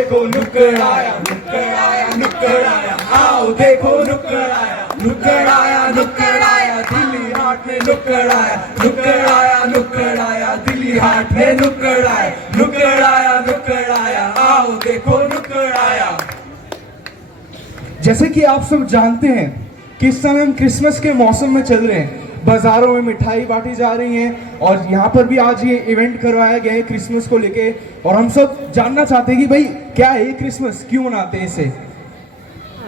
देखो नुक्कड़ आया, नुक्कड़ आया, नुक्कड़ आया, आओ देखो नुक्कड़ आया, नुक्कड़ आया, नुक्कड़ आया, दिल्ली हाट में नुक्कड़ आया, नुक्कड़ आया, नुक्कड़ आया, दिल्ली हाट में नुक्कड़ आया, नुक्कड़ आया, नुक्कड़ आया, आओ देखो नुक्कड़ आया। जैसे कि आप सब जानते हैं कि इस समय हम क्रिसमस के मौसम में चल रहे हैं, बाजारों में मिठाई बांटी जा रही है और यहाँ पर भी आज ये इवेंट करवाया गया है क्रिसमस को लेके। और हम सब जानना चाहते हैं कि भाई क्या है ये क्रिसमस, क्यों मनाते हैं इसे।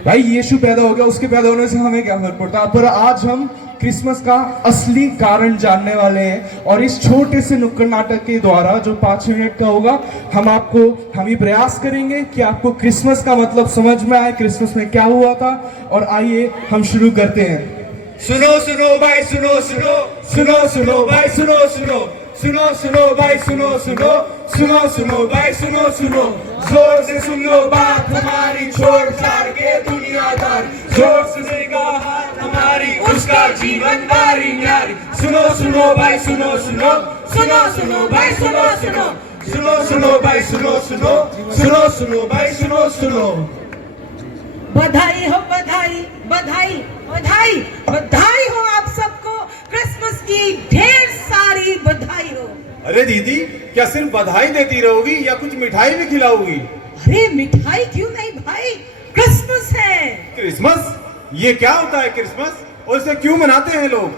भाई यीशु पैदा हो गया, उसके पैदा होने से हमें क्या फर्क पड़ता है। पर आज हम क्रिसमस का असली कारण जानने वाले हैं और इस छोटे से नुक्कड़ नाटक के द्वारा जो 5 मिनट का होगा, हम ये प्रयास करेंगे कि आपको क्रिसमस का मतलब समझ में आए, क्रिसमस में क्या हुआ था। और आइए हम शुरू करते हैं। सुनो सुनो भाई सुनो सुनो, सुनो सुनो भाई सुनो सुनो, सुनो सुनो भाई सुनो सुनो, सुनो सुनो भाई सुनो सुनो, जोर से सुन लो बात हमारी, छोड़ छाड़ के दुनियादार, जोर से देगा हाथ हमारी, उसका जीवन बारी न्यारी। सुनो सुनो भाई सुनो सुनो, सुनो सुनो भाई सुनो सुनो, सुनो सुनो भाई सुनो सुनो, सुनो सुनो भाई सुनो सुनो। बधाई हो, बधाई बधाई बधाई बधाई हो आप सबको, क्रिसमस की ढेर सारी बधाई हो। अरे दीदी, क्या सिर्फ बधाई देती रहोगी या कुछ मिठाई भी खिलाओगी? अरे मिठाई क्यों नहीं भाई, क्रिसमस है। क्रिसमस? ये क्या होता है क्रिसमस और इसे क्यों मनाते हैं लोग?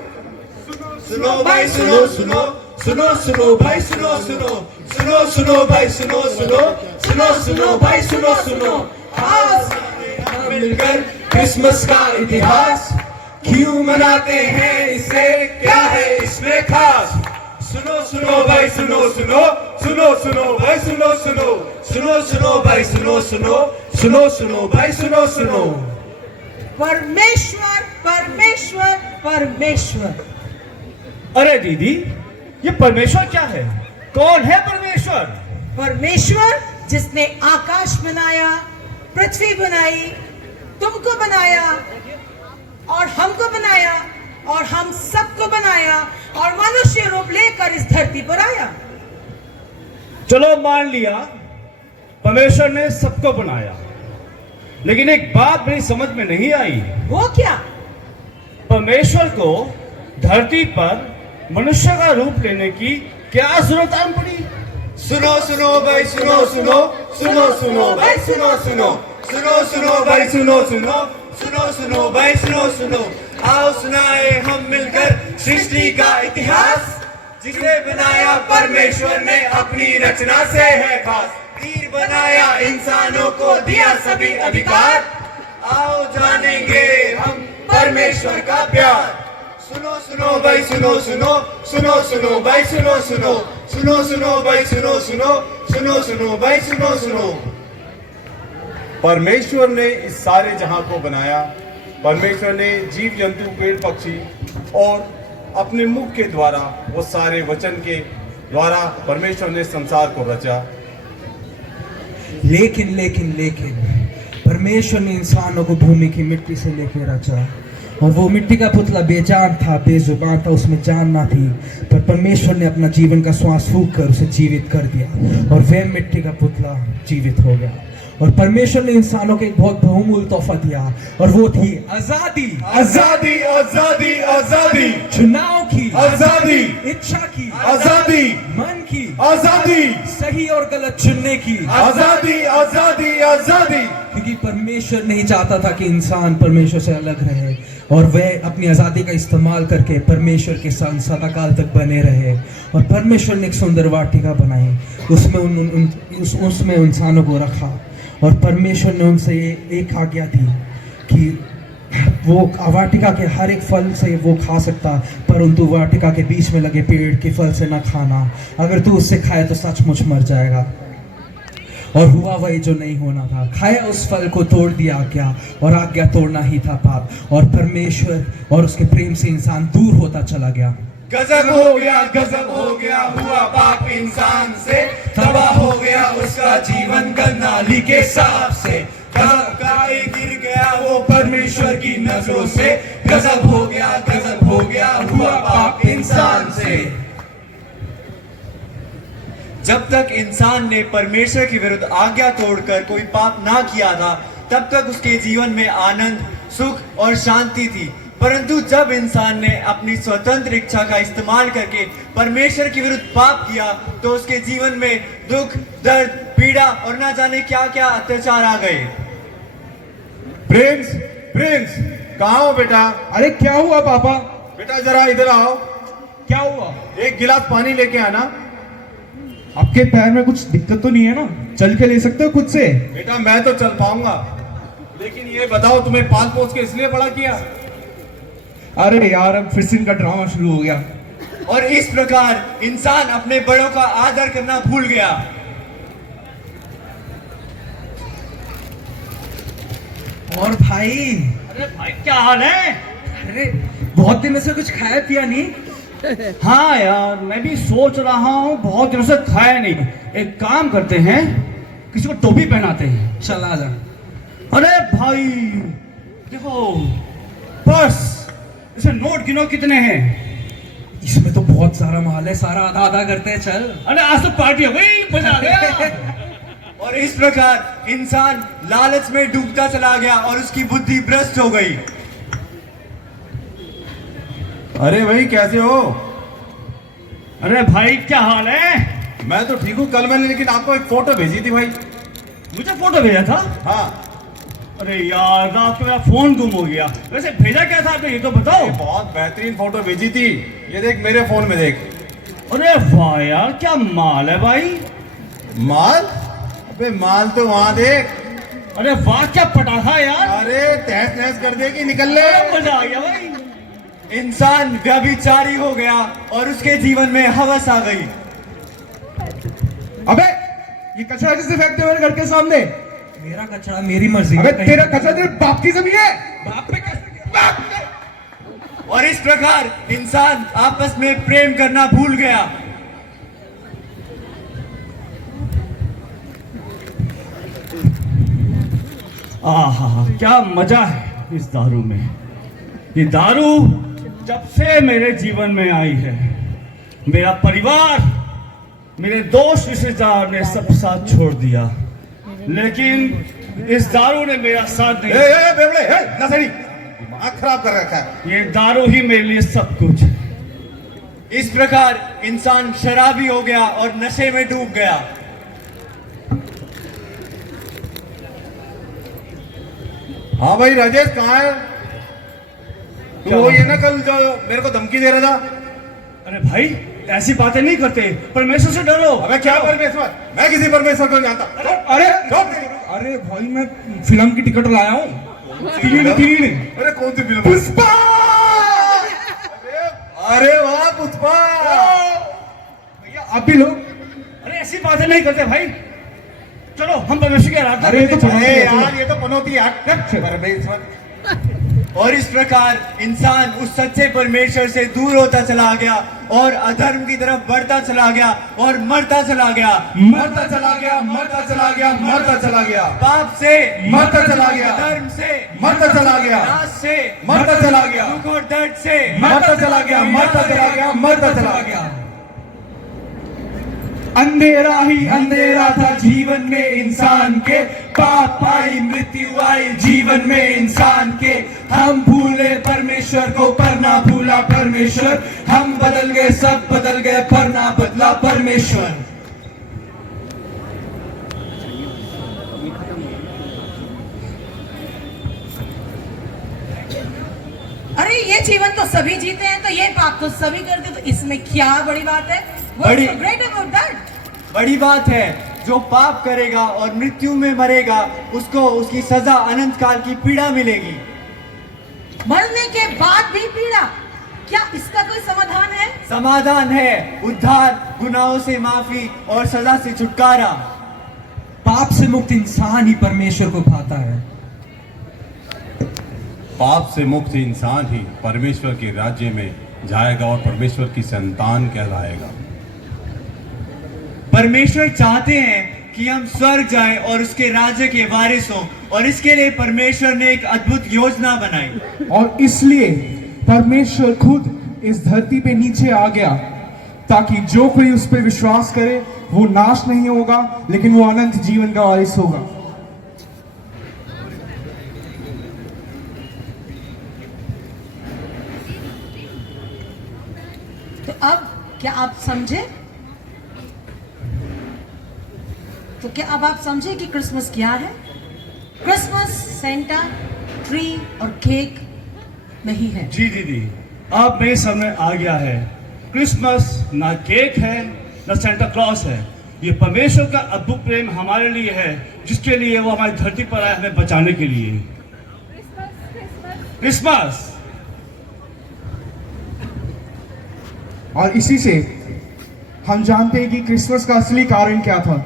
सुनो भाई सुनो सुनो, सुनो सुनो भाई सुनो सुनो, सुनो सुनो भाई सुनो सुनो, सुनो सुनो भाई सुनो सुनो। आज हम मिलकर क्रिसमस का इतिहास क्यों मनाते हैं, इसे क्या है इसमें खास। सुनो सुनो भाई सुनो सुनो, सुनो सुनो भाई सुनो सुनो, सुनो सुनो भाई सुनो सुनो, सुनो सुनो भाई सुनो सुनो। परमेश्वर परमेश्वर परमेश्वर। अरे दीदी, ये परमेश्वर क्या है? कौन है परमेश्वर? परमेश्वर जिसने आकाश बनाया, पृथ्वी बनाई, तुमको बनाया और हमको बनाया और हम सबको बनाया और मनुष्य रूप लेकर इस धरती पर आया। चलो मान लिया परमेश्वर ने सबको बनाया, लेकिन एक बात मेरी समझ में नहीं आई। वो क्या? परमेश्वर को धरती पर मनुष्य का रूप लेने की क्या जरूरत आन पड़ी? सुनो सुनो भाई सुनो सुनो, सुनो सुनो भाई सुनो सुनो, सुनो सुनो भाई सुनो सुनो, सुनो सुनो भाई सुनो सुनो। आओ सुनाए हम मिलकर सृष्टि का इतिहास, जिसने बनाया परमेश्वर ने अपनी रचना से है खास। तीर बनाया इंसानों को, दिया सभी अधिकार, आओ जानेंगे हम परमेश्वर का प्यार। सुनो सुनो भाई सुनो सुनो, सुनो सुनो भाई सुनो सुनो, सुनो सुनो भाई सुनो सुनो, सुनो सुनो भाई सुनो सुनो। परमेश्वर ने इस सारे जहां को बनाया। परमेश्वर ने जीव जंतु, पेड़ पक्षी और अपने मुख के द्वारा, वो सारे वचन के द्वारा परमेश्वर ने संसार को रचा। लेकिन लेकिन लेकिन परमेश्वर ने इंसानों को भूमि की मिट्टी से लेकर रचा और वो मिट्टी का पुतला बेजान था, बेजुबान था, उसमें जान ना थी। पर परमेश्वर ने अपना जीवन का श्वास फूंक कर उसे जीवित कर दिया और वह मिट्टी का पुतला जीवित हो गया। और परमेश्वर ने इंसानों को एक बहुत बहुमूल्य तोहफा दिया और वो थी आजादी। आजादी आजादी आजादी, चुनाव की आजादी, इच्छा की आजादी, मन की आजादी, सही और गलत चुनने की आजादी आजादी आजादी। क्योंकि परमेश्वर नहीं चाहता था कि इंसान परमेश्वर से अलग रहे और वह अपनी आज़ादी का इस्तेमाल करके परमेश्वर के संग सदाकाल तक बने रहे। और परमेश्वर ने एक सुंदर वाटिका बनाई, उसमें इंसानों को रखा और परमेश्वर ने उनसे एक आज्ञा दी कि वो वाटिका के हर एक फल से वो खा सकता, परंतु वाटिका के बीच में लगे पेड़ के फल से न खाना, अगर तू उससे खाए तो सचमुच मर जाएगा। और हुआ वही जो नहीं होना था, खाया उस फल को, तोड़ दिया आज्ञा, और आज्ञा तोड़ना ही था पाप। और परमेश्वर और उसके प्रेम से इंसान दूर होता चला गया। गजब हो गया, गजब हो गया, हुआ पाप इंसान से, तबाह हो गया उसका जीवन गंदनाली के सांप से। गजब गाय गिर गया वो परमेश्वर की नजरों से, गजब हो गया, हुआ पाप इंसान से। जब तक इंसान ने परमेश्वर के विरुद्ध आज्ञा तोड़कर कोई पाप ना किया था, तब तक उसके जीवन में आनंद, सुख और शांति थी। परंतु जब इंसान ने अपनी स्वतंत्र इच्छा का इस्तेमाल करके परमेश्वर के विरुद्ध पाप किया, तो उसके जीवन में दुख, दर्द, पीड़ा और ना जाने क्या क्या अत्याचार आ गए। प्रिंस, प्रिंस, कहाँ हो बेटा? अरे क्या हुआ पापा? बेटा जरा इधर आओ। क्या हुआ? एक गिलास पानी लेके आना। आपके पैर में कुछ दिक्कत तो नहीं है ना? चल के ले सकते हो खुद से? बेटा मैं तो चल पाऊंगा, लेकिन ये बताओ तुम्हें पाल पोस के इसलिए बड़ा किया? अरे यार, अब फिर से इनका ड्रामा शुरू हो गया। और इस प्रकार इंसान अपने बड़ों का आदर करना भूल गया। और भाई, अरे भाई क्या हाल है? अरे बहुत दिनों से कुछ खाया पिया नहीं? हाँ यार, मैं भी सोच रहा हूँ, बहुत दिनों से खाया नहीं। एक काम करते हैं, किसी को टोपी पहनाते हैं। चल आ जा। अरे भाई देखो, बस इसे नोट गिनो कितने हैं। इसमें तो बहुत सारा माल है, सारा आधा आधा करते हैं। चल। अरे आज तो पार्टी हो गई, मजा आ गया। और इस प्रकार इंसान लालच में डूबता चला गया और उसकी बुद्धि भ्रष्ट हो गई। अरे भाई कैसे हो? अरे भाई क्या हाल है? मैं तो ठीक हूँ। कल मैंने लेकिन आपको एक फोटो भेजी थी भाई। मुझे फोटो भेजा था? हाँ। अरे यार, रात को मेरा फोन गुम हो गया। वैसे भेजा क्या था आपने, ये तो बताओ। ये बहुत बेहतरीन फोटो भेजी थी। ये देख मेरे फोन में देख। अरे वाह यार, क्या माल है भाई। माल? अबे माल तो वहां देख। अरे वाह, क्या पटाखा यार। अरे तहस नहस कर देगी, निकल ले। मजा आ गया भाई। इंसान व्यभिचारी हो गया और उसके जीवन में हवस आ गई। अबे ये कचरा किसे फेंकते हो मेरे घर के सामने? मेरा कचरा मेरी मर्जी। अबे तेरा कचरा तेरे बाप की जमीन है। बाप पे कैसे? बाप पे। और इस प्रकार इंसान आपस में प्रेम करना भूल गया। आहा, क्या मजा है इस दारू में। ये दारू जब से मेरे जीवन में आई है, मेरा परिवार, मेरे दोस्त रिश्तेदार ने सब साथ छोड़ दिया, लेकिन इस दारू ने मेरा साथ नहीं। बेवड़े, नशेड़ी, दिमाग खराब कर रखा है। ये दारू ही मेरे लिए सब कुछ है। इस प्रकार इंसान शराबी हो गया और नशे में डूब गया। हाँ भाई राजेश, कहाँ है तू? वो ये ना कल जो मेरे को धमकी दे रहा था। अरे भाई ऐसी बातें नहीं करते, परमेश्वर से डरो। अबे क्या परमेश्वर? मैं किसी परमेश्वर को नहीं जानता। अरे अरे भाई, मैं फिल्म की टिकट लाया हूँ। तीन। अरे कौन सी फिल्म? पुष्पा। अरे वाह पुष्पा। भैया आप भी लोग। अरे ऐसी बातें नहीं करते भाई, चलो हम परमेश्वर की आराधना अरे ये तो करते हैं। अरे यार ये तो पनौती यार। परमेश्वर। और इस प्रकार इंसान उस सच्चे परमेश्वर से दूर होता चला गया और अधर्म की तरफ बढ़ता चला गया और मरता चला गया। मरता चला गया, मरता चला गया, मरता चला गया। पाप से मरता चला गया। धर्म से मरता चला गया। नाश से मरता चला गया। दुख और दर्द से मरता चला गया, मरता चला गया, मरता चला गया। अंधेरा ही अंधेरा था जीवन में इंसान के, पाप आई मृत्यु आई जीवन में इंसान के। हम भूले परमेश्वर को पर ना भूला परमेश्वर, हम बदल गए सब बदल गए पर ना बदला परमेश्वर। अरे ये जीवन तो सभी जीते हैं, तो ये पाप तो सभी करते, तो इसमें क्या बड़ी बात है? बड़ी- What's so great about that? बड़ी बात है, जो पाप करेगा और मृत्यु में मरेगा उसको उसकी सजा अनंत काल की पीड़ा मिलेगी। मरने के बाद भी पीड़ा, क्या इसका कोई समाधान है? समाधान है उद्धार, गुनाहों से माफी और सजा से छुटकारा। पाप से मुक्त इंसान ही परमेश्वर को पाता है। पाप से मुक्त इंसान ही परमेश्वर के राज्य में जाएगा और परमेश्वर की संतान कहलाएगा। परमेश्वर चाहते हैं कि हम स्वर्ग जाएं और उसके राज्य के वारिस हों, और इसके लिए परमेश्वर ने एक अद्भुत योजना बनाई। और इसलिए परमेश्वर खुद इस धरती पे नीचे आ गया ताकि जो कोई उस पर विश्वास करे वो नाश नहीं होगा लेकिन वो अनंत जीवन का वारिस होगा। तो अब क्या आप समझे? तो क्या अब आप समझे कि क्रिसमस क्या है? क्रिसमस सेंटा, ट्री और केक नहीं है। जी दीदी, अब मेरे समझ आ गया है। क्रिसमस ना केक है ना सेंटा क्लॉस है, ये परमेश्वर का अद्भुत प्रेम हमारे लिए है, जिसके लिए वो हमारी धरती पर आए हमें बचाने के लिए। क्रिसमस। और इसी से हम जानते हैं कि क्रिसमस का असली कारण क्या था।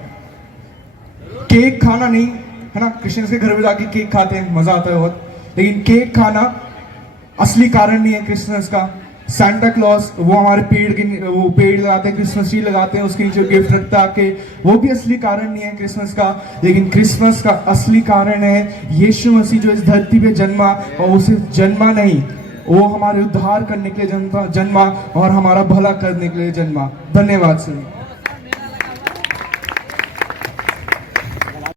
केक खाना नहीं, है ना, क्रिश्चियंस के घर में जाके केक खाते हैं, मजा आता है बहुत, लेकिन केक खाना असली कारण नहीं है क्रिसमस का। सांता क्लॉज वो हमारे वो पेड़ लगाते हैं, क्रिसमस ट्री लगाते हैं, उसके नीचे गिफ्ट रखता है, वो भी असली कारण नहीं है क्रिसमस का। लेकिन क्रिसमस का असली कारण है यीशु मसीह जो इस धरती पे जन्मा, और वो सिर्फ जन्मा नहीं, वो हमारे उद्धार करने के लिए जन्मा और हमारा भला करने के लिए जन्मा। धन्यवाद सर।